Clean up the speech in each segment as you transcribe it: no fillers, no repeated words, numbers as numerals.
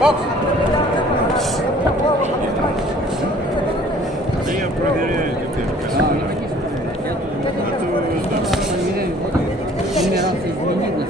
Да я проверяю теперь. Нумерация изменилась.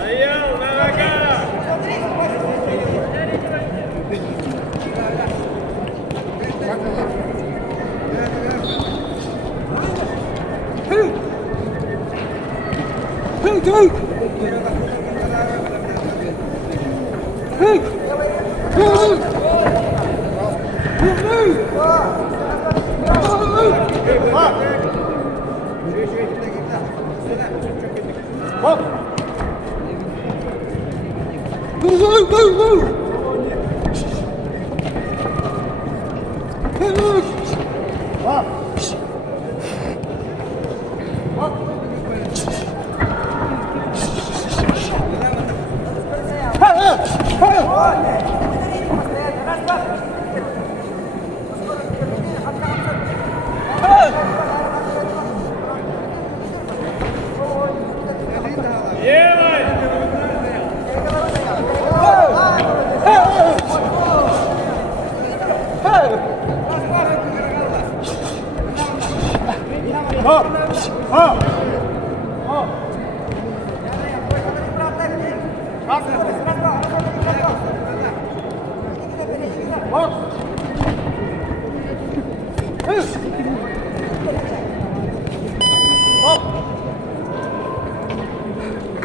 Айаал, на ногах!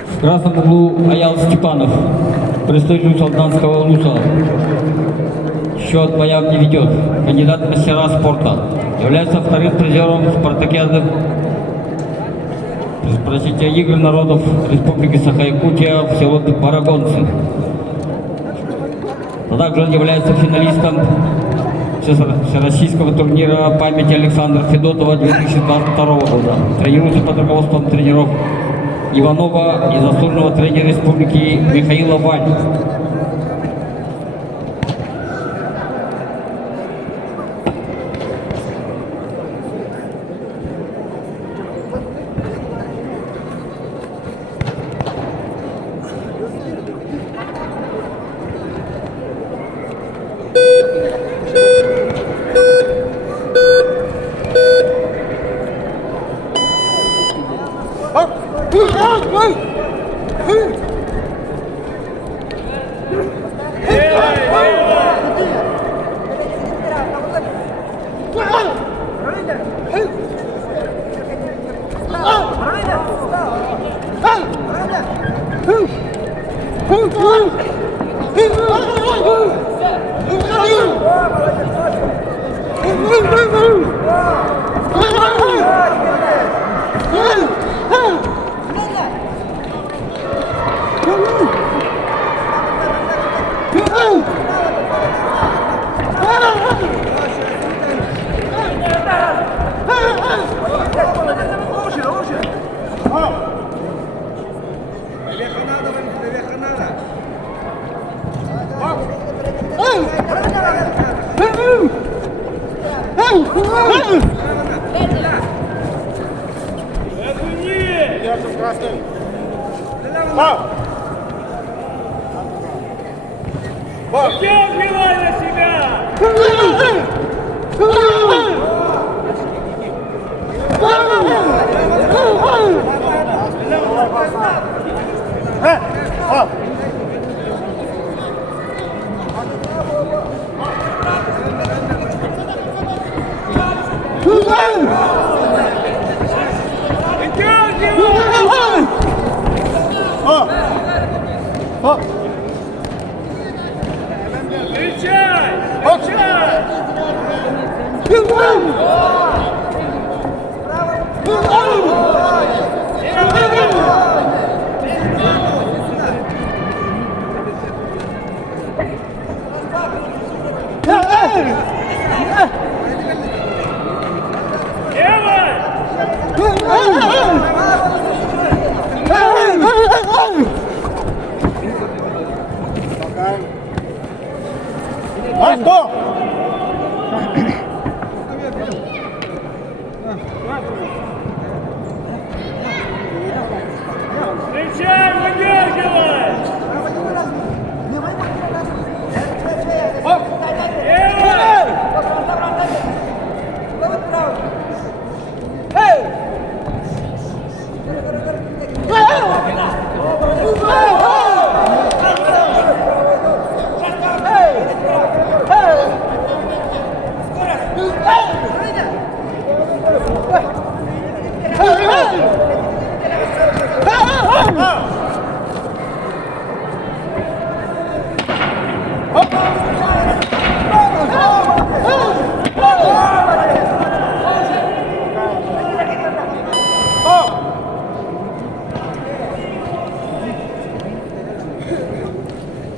В красном углу Айаал Степанов, представитель Солданского улуса. Счет боям не ведет. Кандидат в мастера спорта. Является вторым призером спартакиады игр народов Республики Саха-Якутия в село Барагонцы. А также он является финалистом всероссийского турнира памяти Александра Федотова 2022 года. Тренируется под руководством тренеров Иванова и заслуженного тренера республики Михаила Валь. Красный. Пау! Убивай на себя! Встречай! Встречай! Встречай, выдергивай!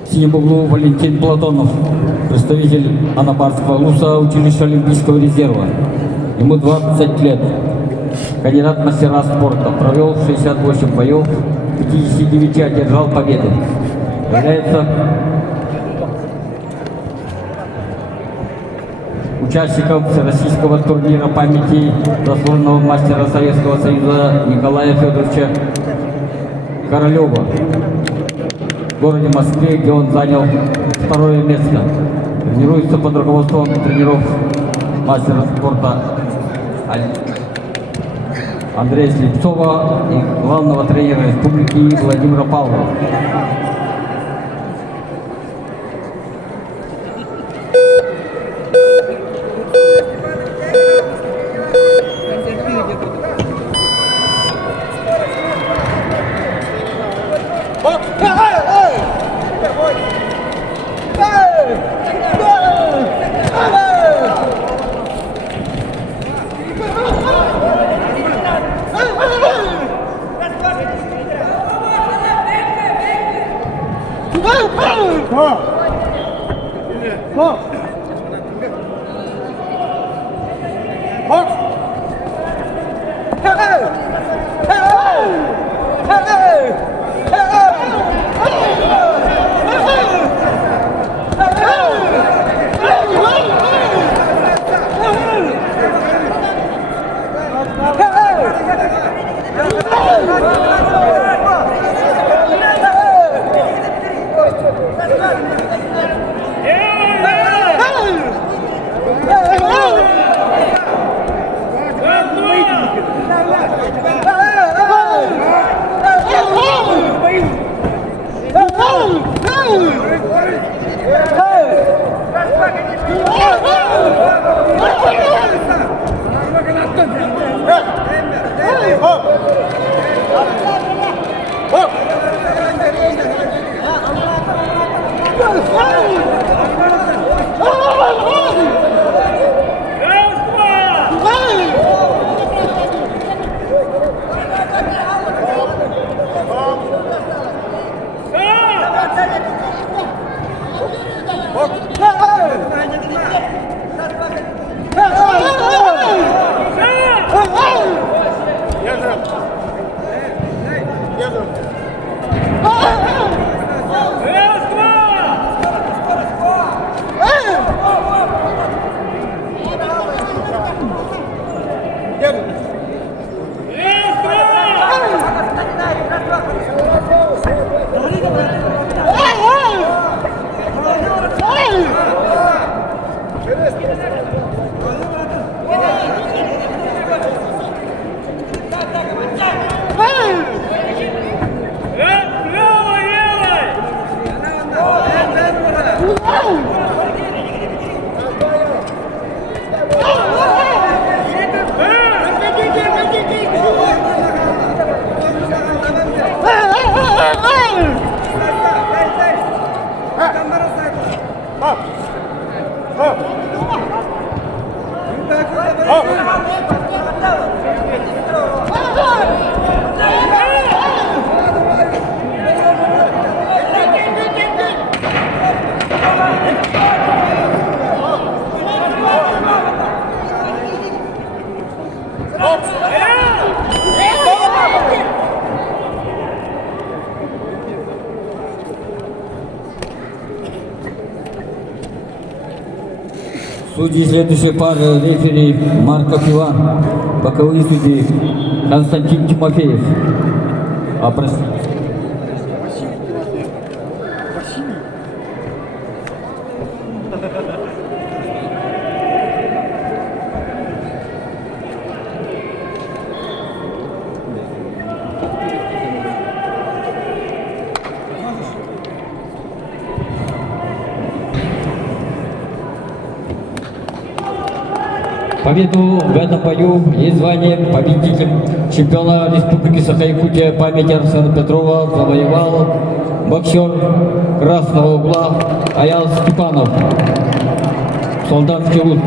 В синем углу Валентин Платонов, представитель Анабарского ЛУСа училища Олимпийского резерва. Ему 20 лет. Кандидат в мастера спорта. Провел 68 боев, 59 одержал победы. Является участником всероссийского турнира памяти заслуженного мастера Советского Союза Николая Федоровича Королева в городе Москве, где он занял второе место. Тренируется под руководством тренеров мастера спорта Андрея Слепцова и главного тренера республики Владимира Павлова. Судьи следующей пары рефери Марков Иван, боковые судьи Константин Тимофеев. Простите. Победу в этом бою и звание победитель чемпионата Республики Саха-Якутия памяти Арсена Петрова завоевал боксер красного угла Айаал Степанов. Солдатский лут.